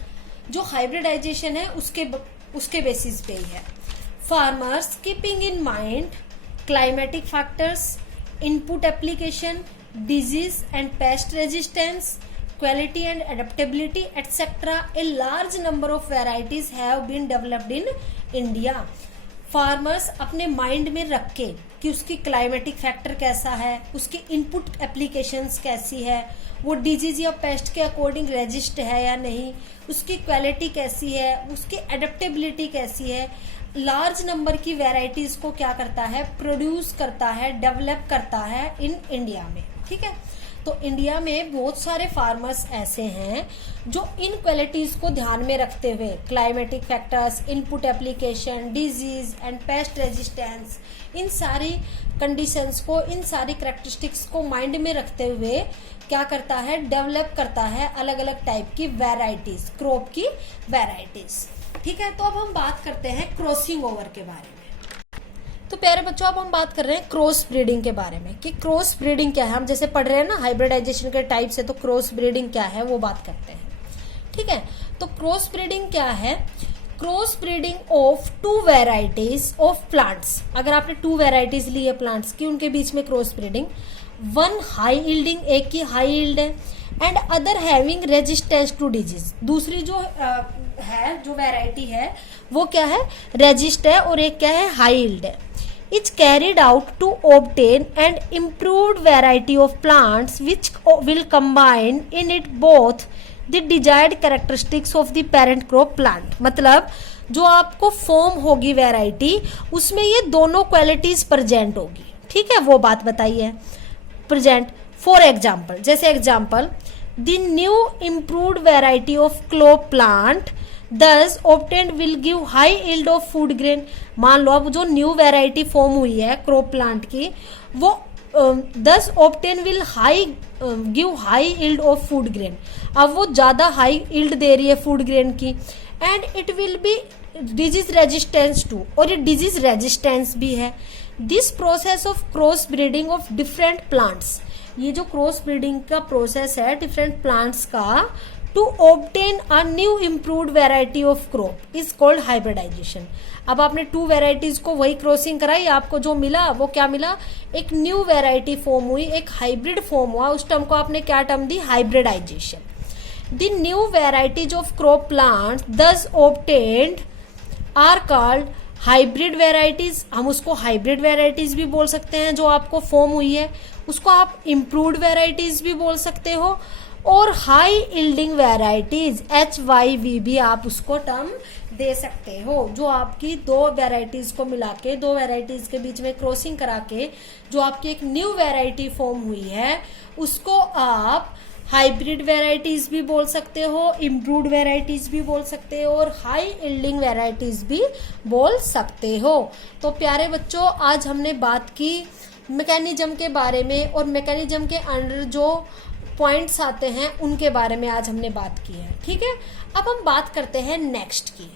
जो हाइब्रिडाइजेशन है उसके बेसिस पे ही है। Farmers keeping in mind climatic factors, input application, disease and pest resistance, quality and adaptability, etc. A large number of varieties have been developed in India. Farmers अपने mind में रख के कि उसकी क्लाइमेटिक फैक्टर कैसा है, उसकी इनपुट एप्लीकेशंस कैसी है, वो डिजीज या पेस्ट के अकॉर्डिंग रेजिस्ट है या नहीं, उसकी क्वालिटी कैसी है, उसकी एडेप्टेबिलिटी कैसी है, लार्ज नंबर की वेराइटीज को क्या करता है, प्रोड्यूस करता है, डेवलप करता है इन इंडिया में। ठीक है, तो इंडिया में बहुत सारे फार्मर्स ऐसे हैं जो इन क्वालिटीज को ध्यान में रखते हुए, climatic factors, input application, disease and pest resistance, इन सारी कंडीशंस को, इन सारी कैरेक्टरिस्टिक्स को माइंड में रखते हुए क्या करता है, डेवलप करता है अलग अलग टाइप की वैरायटीज, क्रॉप की वैरायटीज। ठीक है, तो अब हम बात करते हैं क्रॉसिंग ओवर के बारे में। तो प्यारे बच्चों, अब हम बात कर रहे हैं क्रॉस ब्रीडिंग के बारे में कि क्रॉस ब्रीडिंग क्या है। हम जैसे पढ़ रहे हैं ना हाइब्रिडाइजेशन के टाइप से, तो क्रॉस ब्रीडिंग क्या है वो बात करते हैं। ठीक है, तो क्रॉस ब्रीडिंग क्या है, cross breeding of to varieties of plants, अगर आपने टू वेराइटीज ली है प्लांट्स की, उनके बीच में cross breeding, one high yielding, एक की हाई यील्ड है, and other having resistance to disease, दूसरी जो है जो वेराइटी है वो क्या है, रेजिस्ट है, और एक क्या है, हाई यील्ड है। It's carried out to obtain and improved variety of plants which will combine in it both the desired characteristics of the parent crop plant, मतलब जो आपको फॉर्म होगी वेराइटी उसमें ये दोनों क्वालिटीज प्रेजेंट होगी, ठीक है, वो बात बताइए प्रेजेंट। फॉर एग्जाम्पल, जैसे example, the new improved variety of clove plant thus obtained will give high yield of food grain, मान लो अब जो न्यू वेराइटी फॉर्म हुई है क्रॉप प्लांट की, वो thus obtained will give high yield of food grain, अब वो ज्यादा हाई यील्ड दे रही है फूड ग्रेन की, and it will be disease resistance too, और ये डिजीज रेजिस्टेंस भी है। This process of cross breeding of different plants, ये जो क्रॉस ब्रीडिंग का प्रोसेस है डिफरेंट प्लांट्स का, to obtain a new improved variety of crop is called hybridization. अब आपने टू वेराइटीज को वही क्रॉसिंग कराई, आपको जो मिला वो क्या मिला, एक न्यू वेराइटी फॉर्म हुई, एक हाइब्रिड फॉर्म हुआ, उस टर्म को आपने क्या टर्म दी, hybridization. The new varieties of crop plants thus obtained are called hybrid varieties, हम उसको हाइब्रिड वेराइटीज भी बोल सकते हैं, जो आपको फॉर्म हुई है उसको आप इम्प्रूव्ड वेराइटीज भी बोल सकते हो, और हाई यील्डिंग वेराइटीज HYV भी आप उसको टर्म दे सकते हो, जो आपकी दो वेराइटीज को मिला के, दो वेराइटीज के बीच में क्रॉसिंग करा के जो आपकी एक न्यू वेराइटी फॉर्म हुई है उसको आप हाइब्रिड वेराइटीज भी बोल सकते हो, इम्प्रूव्ड वेराइटीज भी बोल सकते हो, और हाई यील्डिंग वेराइटीज भी बोल सकते हो। तो प्यारे बच्चों, आज हमने बात की मैकेनिज्म के बारे में, और मैकेनिज्म के अंडर जो पॉइंट्स आते हैं उनके बारे में आज हमने बात की है, ठीक है। अब हम बात करते हैं नेक्स्ट की।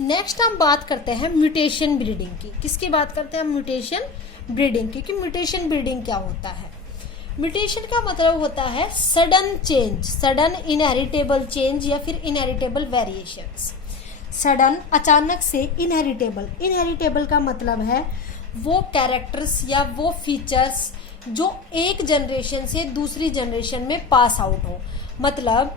नेक्स्ट हम बात करते हैं म्यूटेशन ब्रीडिंग की। किसकी बात करते हैं हम, म्यूटेशन ब्रीडिंग की। कि म्यूटेशन ब्रीडिंग क्या होता है, म्यूटेशन का मतलब होता है sudden change, sudden inheritable change या फिर इनहेरिटेबल वेरिएशंस। सडन, अचानक से, इनहेरिटेबल, इनहेरिटेबल का मतलब है वो कैरेक्टर्स या वो फीचर्स जो एक जनरेशन से दूसरी जनरेशन में पास आउट हो। मतलब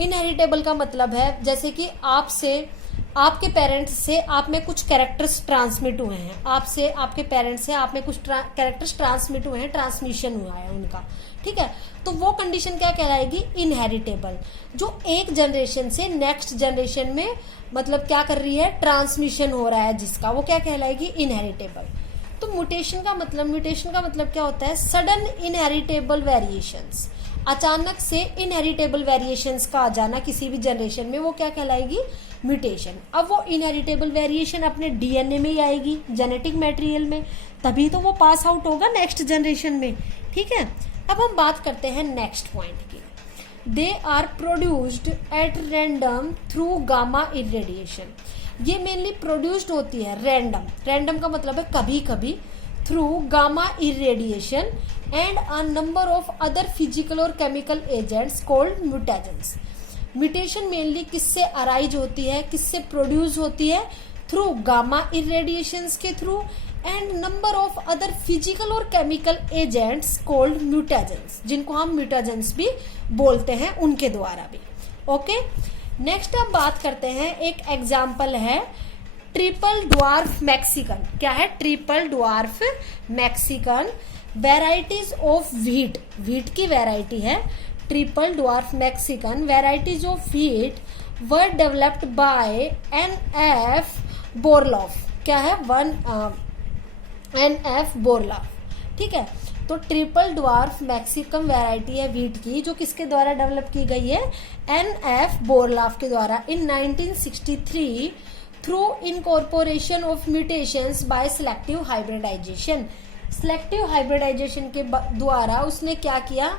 इनहेरिटेबल का मतलब है जैसे कि आपसे, आपके पेरेंट्स से आप में कुछ कैरेक्टर्स ट्रांसमिट हुए हैं, आपसे, आपके पेरेंट्स से आप में कुछ कैरेक्टर्स ट्रांसमिट हुए हैं, ट्रांसमिशन हुआ है उनका, ठीक है। तो वो कंडीशन क्या कहलाएगी, इनहेरिटेबल, जो एक जनरेशन से नेक्स्ट जनरेशन में मतलब क्या कर रही है, ट्रांसमिशन हो रहा है जिसका, वो क्या कहलाएगी, इनहेरिटेबल। तो म्यूटेशन का मतलब क्या होता है, सडन इनहेरिटेबल वेरिएशंस, अचानक से इनहेरिटेबल वेरिएशंस का आ जाना किसी भी जनरेशन में, वो क्या कहलाएगी, म्यूटेशन। अब वो इनहेरिटेबल वेरिएशन अपने डीएनए में ही आएगी, जेनेटिक मटेरियल में, तभी तो वो पास आउट होगा नेक्स्ट जनरेशन में, ठीक है। अब हम बात करते हैं नेक्स्ट पॉइंट की। They are produced at random through gamma irradiation, ये मेनली प्रोड्यूस्ड होती है रैंडम, रैंडम का मतलब है कभी कभी, through gamma irradiation and a number of other physical और chemical agents called mutagens. Mutation mainly किससे अराइज होती है, किससे प्रोड्यूस होती है, थ्रू गामा इरेडिएशंस के through, and number of other physical और केमिकल एजेंट्स कॉल्ड म्यूटेजेंस, जिनको हम म्यूटेजेंस भी बोलते हैं, उनके द्वारा भी, ओके। नेक्स्ट हम बात करते हैं, एक एग्जाम्पल है ट्रिपल ड्वार्फ मैक्सिकन। क्या है, triple dwarf Mexican, varieties of wheat, wheat की वेराइटी है triple dwarf Mexican, varieties of wheat were developed by NF बोरलॉफ। क्या है, NF बोरलॉफ, ठीक है। तो ट्रिपल ड्वार्फ मैक्सिकन वैरायटी है व्हीट की, जो किसके द्वारा डेवलप की गई है, NF बोरलॉफ के द्वारा in 1963 through incorporation of mutations by selective hybridization. Selective hybridization के द्वारा उसने क्या किया,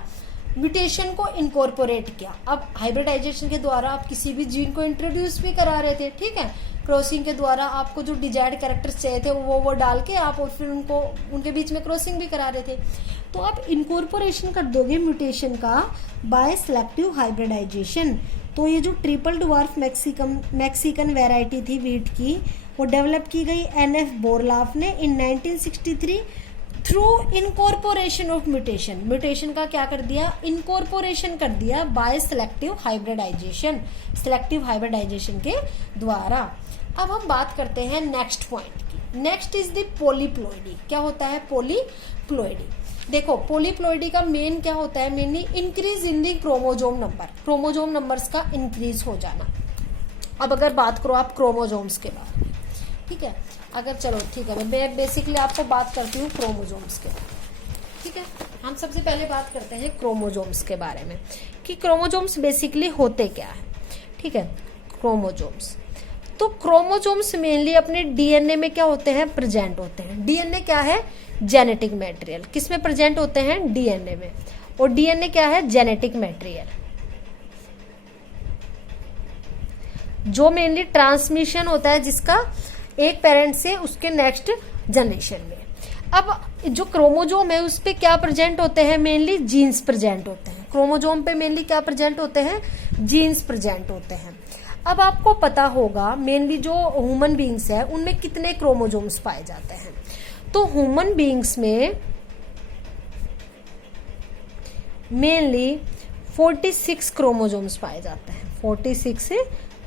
म्यूटेशन को इनकॉर्पोरेट किया। अब हाइब्रिडाइजेशन के द्वारा आप किसी भी जीन को इंट्रोड्यूस भी करा रहे थे, ठीक है, क्रॉसिंग के द्वारा आपको जो डिजायर्ड कैरेक्टर्स चाहिए थे वो डाल के आप और फिर उनको उनके बीच में क्रॉसिंग भी करा रहे थे। तो आप इनकॉर्पोरेशन कर दोगे म्यूटेशन का बाय सिलेक्टिव हाइब्रिडाइजेशन, तो ये जो ट्रिपल ड्वार्फ मैक्सिकन वैरायटी थी वीट की, वो डेवलप की गई NF बोरलाफ ने in 1963 through incorporation of mutation. Mutation का क्या कर दिया, इनकॉर्पोरेशन कर दिया by selective hybridization, selective hybridization के द्वारा। अब हम बात करते हैं नेक्स्ट पॉइंट की। Next is the polyploidy. क्या होता है पॉलीप्लॉइडी? देखो पॉलीप्लॉइडी का मेन क्या होता है, mainly increase in the chromosome number, chromosome numbers का इंक्रीज हो जाना। अब अगर बात करो आप क्रोमोजोम्स के बारे में, ठीक है, अगर चलो ठीक है मैं बेसिकली आपको बात करती हूँ क्रोमोजोम्स के बारे में, ठीक है। हम सबसे पहले बात करते हैं क्रोमोजोम्स के बारे में कि क्रोमोजोम्स बेसिकली होते क्या है, ठीक है। क्रोमोजोम्स, तो क्रोमोजोम्स मेनली अपने डीएनए में क्या होते हैं, प्रेजेंट होते हैं। डीएनए क्या है, जेनेटिक मटेरियल। किस में प्रेजेंट होते हैं, डीएनए में। और डीएनए क्या है, जेनेटिक मटेरियल, जो मेनली ट्रांसमिशन होता है जिसका एक पेरेंट से उसके नेक्स्ट जनरेशन में। अब जो क्रोमोजोम है उस पे क्या प्रेजेंट होते हैं, मेनली जीन्स प्रेजेंट होते हैं। क्रोमोजोम पे मेनली क्या प्रेजेंट होते हैं, जीन्स प्रेजेंट होते हैं। अब आपको पता होगा मेनली जो ह्यूमन बींग्स है उनमें कितने क्रोमोजोम्स पाए जाते हैं। तो ह्यूमन बींग्स में मेनली 46 क्रोमोजोम्स पाए जाते हैं, 46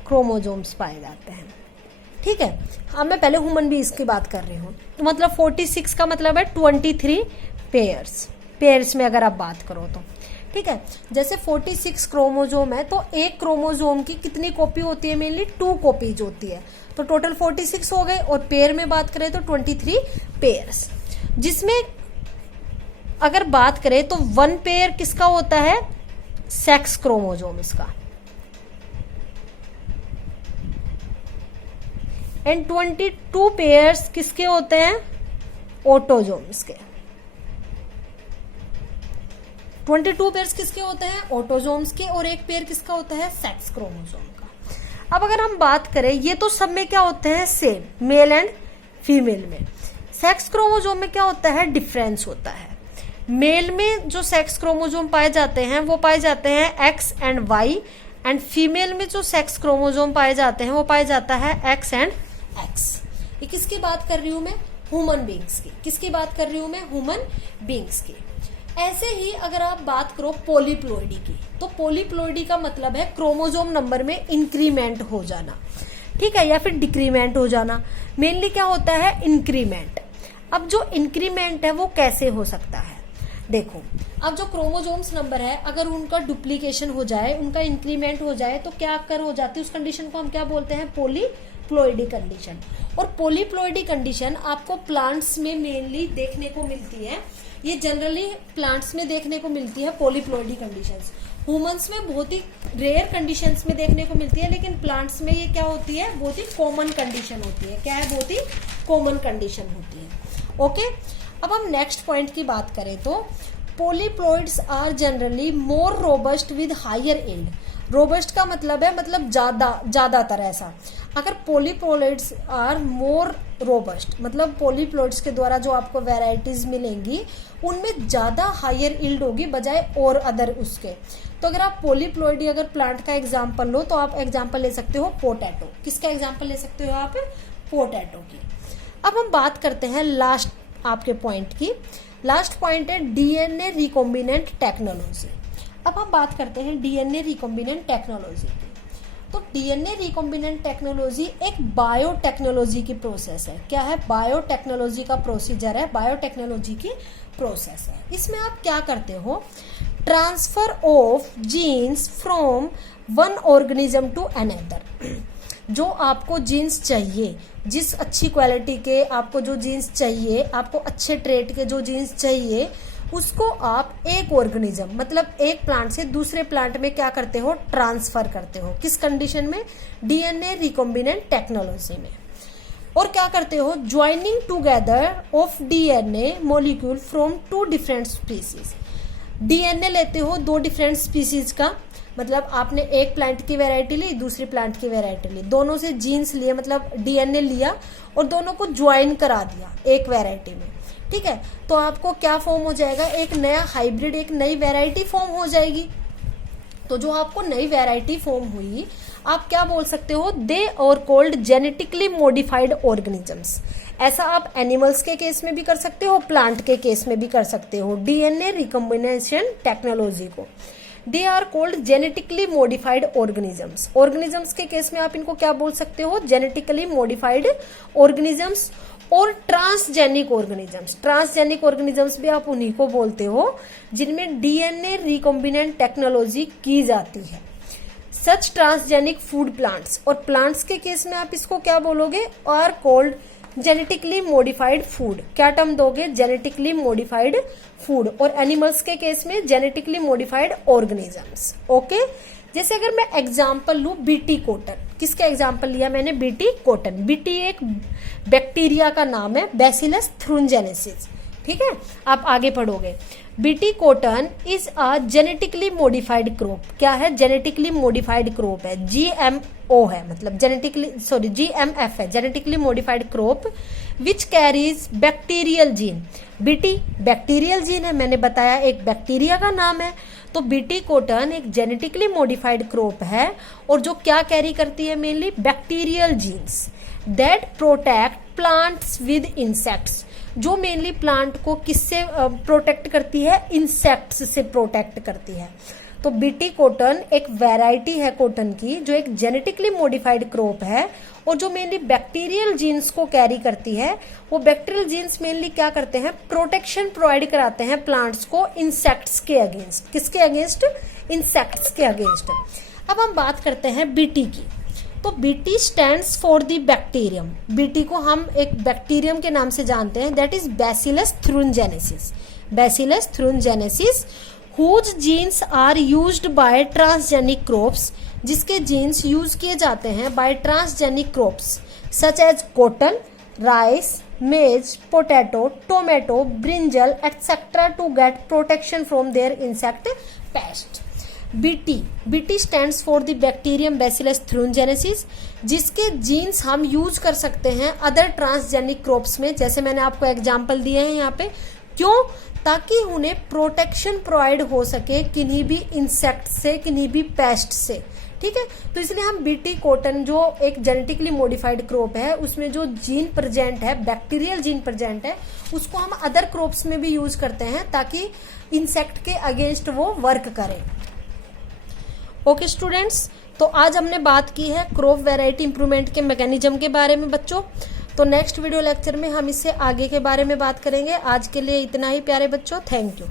क्रोमोजोम्स पाए जाते हैं, ठीक है। अब मैं पहले ह्यूमन बींग्स की बात कर रही हूँ, तो मतलब 46 का मतलब है 23 पेयर्स में अगर आप बात करो तो, ठीक है। जैसे 46 क्रोमोजोम है तो एक क्रोमोजोम की कितनी कॉपी होती है, मेनली 2 कॉपीज होती है, तो टोटल 46 हो गए। और पेयर में बात करें तो 23 पेयर्स, जिसमें अगर बात करें तो 1 पेयर किसका होता है, सेक्स क्रोमोजोम इसका, एंड 22 पेयर्स किसके होते हैं, ऑटोजोम्स के। 22 पेयर्स किसके होते हैं, ऑटोजोम्स के, और एक पेयर किसका होता है, सेक्स क्रोमोजोम का। अब अगर हम बात करें, ये तो सब में क्या होते हैं सेम, मेल एंड फीमेल में। सेक्स क्रोमोजोम में क्या होता है, डिफरेंस होता है। मेल में जो सेक्स क्रोमोजोम पाए जाते हैं वो पाए जाते हैं X and Y, and female में जो सेक्स क्रोमोजोम पाए जाते हैं वो पाए जाता है एक्स एंड एक्स। ये किसकी बात कर रही हूं मैं, ह्यूमन बींग्स की। किसकी बात कर रही हूं मैं, ह्यूमन बींग्स की। ऐसे ही अगर आप बात करो पॉलीप्लॉइडी की, तो पॉलीप्लॉइडी का मतलब है क्रोमोजोम नंबर में इंक्रीमेंट हो जाना, ठीक है, या फिर डिक्रीमेंट हो जाना। मेनली क्या होता है, इंक्रीमेंट। अब जो इंक्रीमेंट है वो कैसे हो सकता है, देखो अब जो क्रोमोजोम्स नंबर है अगर उनका डुप्लीकेशन हो जाए, उनका इंक्रीमेंट हो जाए, तो क्या कर हो जाती है, उस कंडीशन को हम क्या बोलते हैं, पॉलीप्लॉइडी कंडीशन। और पॉलीप्लॉइडी कंडीशन आपको प्लांट्स में मेनली देखने को मिलती है, ये जनरली प्लांट्स में देखने को मिलती है पॉलीप्लॉइडी कंडीशंस। ह्यूमंस में बहुत ही रेयर कंडीशंस में देखने को मिलती है, लेकिन प्लांट्स में ये क्या होती है, बहुत ही कॉमन कंडीशन होती है। क्या है, बहुत ही कॉमन कंडीशन होती है। ओके, अब हम नेक्स्ट पॉइंट की बात करें तो polyploids are generally more robust with higher yield. Robust का मतलब है मतलब ज्यादातर ऐसा। अगर पॉलीप्लॉइड्स आर मोर रोबस्ट मतलब पॉलीप्लॉइड्स के द्वारा जो आपको वैरायटीज मिलेंगी उनमें ज्यादा हायर यील्ड होगी बजाय और अदर उसके। तो अगर आप पॉलीप्लॉइडी अगर प्लांट का एग्जांपल लो तो आप एग्जांपल ले सकते हो पोटैटो। किसका एग्जांपल ले सकते हो आप, पोटैटो की। अब हम बात करते हैं लास्ट आपके पॉइंट की। लास्ट पॉइंट है डीएनए रिकॉम्बिनेंट टेक्नोलॉजी। अब हम बात करते हैं डीएनए रिकॉम्बिनेंट टेक्नोलॉजी की। तो डीएनए रिकॉम्बिनेंट टेक्नोलॉजी एक बायोटेक्नोलॉजी की प्रोसेस है। क्या है, बायोटेक्नोलॉजी का प्रोसीजर है, बायोटेक्नोलॉजी की प्रोसेस है। इसमें आप क्या करते हो, transfer of genes from one organism to another. जो आपको जीन्स चाहिए, जिस अच्छी क्वालिटी के आपको जो जीन्स चाहिए, आपको अच्छे ट्रेट के जो जीन्स चाहिए, उसको आप एक ऑर्गेनिज्म मतलब एक प्लांट से दूसरे प्लांट में क्या करते हो, ट्रांसफर करते हो। किस कंडीशन में, डीएनए रिकॉम्बिनेंट टेक्नोलॉजी में। और क्या करते हो, joining together of DNA molecule from 2 different species. DNA लेते हो 2 डिफरेंट स्पीसीज का, मतलब आपने एक प्लांट की वैरायटी ली, दूसरी प्लांट की वैरायटी ली, दोनों से जीन्स लिए मतलब डीएनए लिया और दोनों को ज्वाइन करा दिया एक वैरायटी में, ठीक है। तो आपको क्या फॉर्म हो जाएगा, एक नया हाइब्रिड, एक नई वैरायटी फॉर्म हो जाएगी। तो जो आपको नई वैरायटी फॉर्म हुई, आप क्या बोल सकते हो, दे और कोल्ड जेनेटिकली मॉडिफाइड ऑर्गेनिजम्स। ऐसा आप एनिमल्स के केस में भी कर सकते हो, प्लांट के केस में भी कर सकते हो, डीएनए रिकॉम्बिनेशन टेक्नोलॉजी को। They are called genetically modified organisms. Organisms के केस में आप इनको क्या बोल सकते हो, जेनेटिकली मॉडिफाइड ऑर्गेनिजम्स और ट्रांसजेनिक ऑर्गेनिजम्स। ट्रांसजेनिक ऑर्गेनिजम्स भी आप उन्हीं को बोलते हो जिनमें डीएनए रिकॉम्बिनेंट टेक्नोलॉजी की जाती है। सच ट्रांसजेनिक फूड प्लांट्स, और प्लांट्स के केस में आप इसको क्या बोलोगे, are called genetically modified food. क्या टर्म दोगे, जेनेटिकली मॉडिफाइड फूड। और एनिमल्स के केस में जेनेटिकली मॉडिफाइड ऑर्गेनिजम्स। ओके, जैसे अगर मैं एग्जांपल लूं बीटी कॉटन, किसका एग्जांपल लिया मैंने, बीटी कॉटन। बीटी एक बैक्टीरिया का नाम है, बैसिलस थ्रुनजेनेसिस। ठीक है, आप आगे पढ़ोगे। BT cotton is a genetically modified crop. क्या है, जेनेटिकली मॉडिफाइड क्रॉप है, जीएमओ है, मतलब जीएमएफ है, genetically modified crop which carries bacterial gene. BT bacterial gene है, मैंने बताया एक बैक्टीरिया का नाम है। तो बीटी कॉटन एक जेनेटिकली मॉडिफाइड क्रॉप है और जो क्या कैरी करती है, mainly bacterial genes that protect plants with insects. जो मेनली प्लांट को किससे प्रोटेक्ट करती है, इंसेक्ट्स से प्रोटेक्ट करती है। तो बीटी कॉटन एक वैरायटी है कॉटन की जो एक जेनेटिकली मॉडिफाइड क्रॉप है और जो मेनली बैक्टीरियल जीन्स को कैरी करती है। वो बैक्टीरियल जीन्स मेनली क्या करते हैं, प्रोटेक्शन प्रोवाइड कराते हैं प्लांट्स को इंसेक्ट्स के अगेंस्ट। किसके अगेंस्ट, इंसेक्ट्स के अगेंस्ट। अब हम बात करते हैं बीटी की। तो BT stands for the bacterium. BT को हम एक बैक्टीरियम के नाम से जानते हैं, that is bacillus thuringiensis. Bacillus thuringiensis whose genes are used by transgenic crops, जिसके जीन्स यूज किए जाते हैं by transgenic crops such as cotton, rice, maize, potato, tomato, brinjal etcetera to get protection from their insect pest. BT stands for the bacterium bacillus thuringiensis, जिसके genes हम use कर सकते हैं other transgenic crops में। जैसे मैंने आपको example दिए हैं यहाँ पे, क्यों, ताकि उन्हें प्रोटेक्शन प्रोवाइड हो सके किन्हीं भी इंसेक्ट से, किन्हीं भी पेस्ट से। ठीक है, तो इसलिए हम बीटी कॉटन जो एक जेनेटिकली मॉडिफाइड क्रॉप है उसमें जो जीन प्रेजेंट है, बैक्टीरियल जीन प्रेजेंट है, उसको हम अदर क्रॉप्स में भी यूज करते हैं ताकि इंसेक्ट के अगेंस्ट वो वर्क करें। ओके स्टूडेंट्स, तो आज हमने बात की है क्रॉप वैरायटी इंप्रूवमेंट के मैकेनिज्म के बारे में बच्चों। तो नेक्स्ट वीडियो लेक्चर में हम इससे आगे के बारे में बात करेंगे। आज के लिए इतना ही प्यारे बच्चों, थैंक यू।